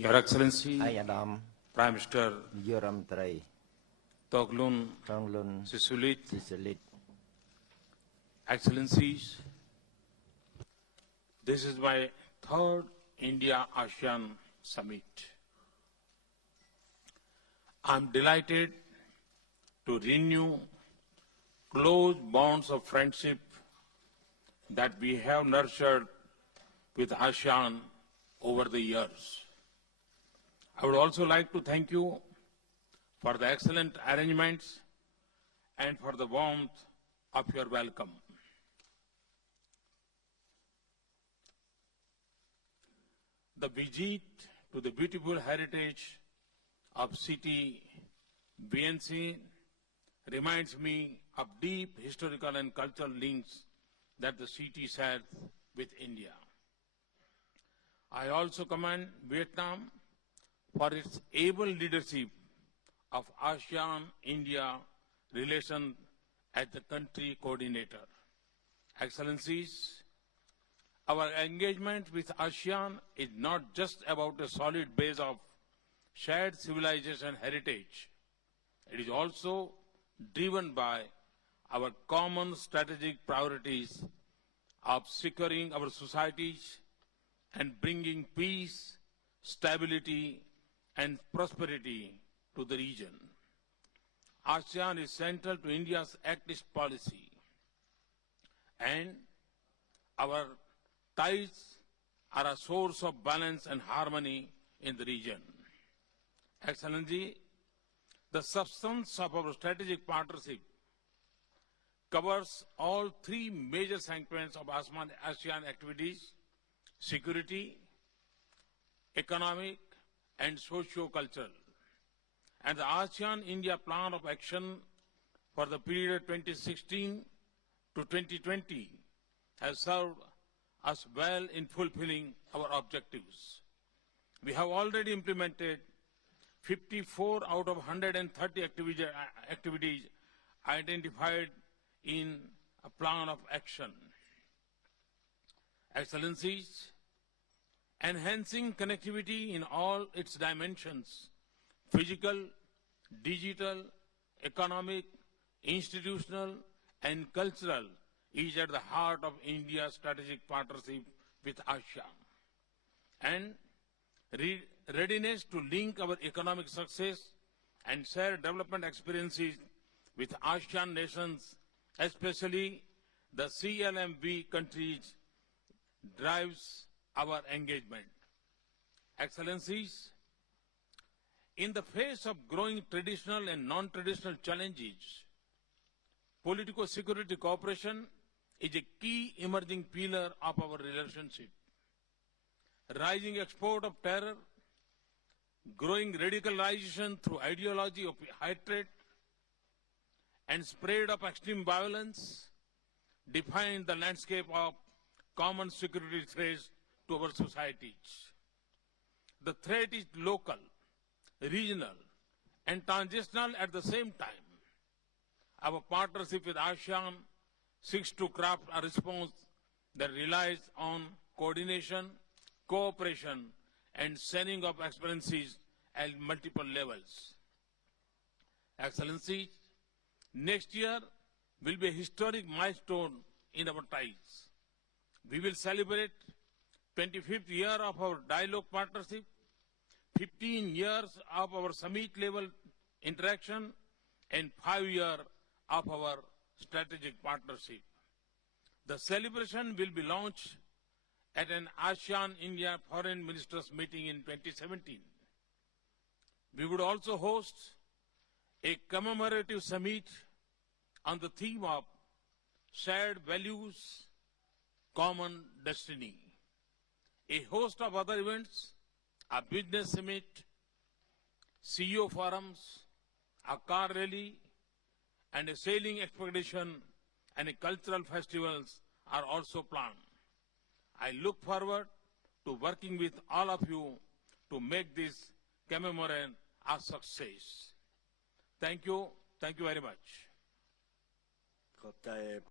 Your Excellency, ឯកឧត្តម Prime Minister នាយករដ្ឋមន្ត្រី Toglun ក្រុងលុន Sisulit, ស៊ីសលិត Excellencies, this is my third India-ASEAN summit. I'm delighted to renew close bonds of friendship that we have nurtured with ASEAN over the years. I would also like to thank you for the excellent arrangements and for the warmth of your welcome. The visit to the beautiful heritage of city Vienna reminds me of deep historical and cultural links that the city shares with India. I also commend Vietnam for its able leadership of ASEAN-India relations as the country coordinator. Excellencies, our engagement with ASEAN is not just about a solid base of shared civilization heritage. It is also driven by our common strategic priorities of securing our societies and bringing peace, stability, and prosperity to the region. ASEAN is central to India's Act East policy, and our ties are a source of balance and harmony in the region. Excellency, the substance of our strategic partnership covers all three major segments of ASEAN activities: security, economic, and socio-cultural. And the ASEAN-India Plan of Action for the period 2016 to 2020 has served us well in fulfilling our objectives. We have already implemented 54 out of 130 activities identified in a plan of action. Excellencies, enhancing connectivity in all its dimensions, physical, digital, economic, institutional, and cultural, is at the heart of India's strategic partnership with ASEAN. And readiness to link our economic success and share development experiences with ASEAN nations, especially the CLMV countries, drives our engagement. Excellencies, in the face of growing traditional and non-traditional challenges, politico-security cooperation is a key emerging pillar of our relationship. Rising export of terror, growing radicalization through ideology of hatred, and spread of extreme violence define the landscape of common security threats to our societies. The threat is local, regional, and transitional at the same time. Our partnership with ASEAN seeks to craft a response that relies on coordination, cooperation, and sharing of experiences at multiple levels. Excellencies, next year will be a historic milestone in our ties. We will celebrate 25th year of our dialogue partnership, 15 years of our summit-level interaction, and 5 years of our strategic partnership. The celebration will be launched at an ASEAN-India Foreign Ministers meeting in 2017. We would also host a commemorative summit on the theme of shared values, common destiny. A host of other events, a business summit, CEO forums, a car rally, and a sailing expedition and a cultural festivals are also planned. I look forward to working with all of you to make this commemoration a success. Thank you very much.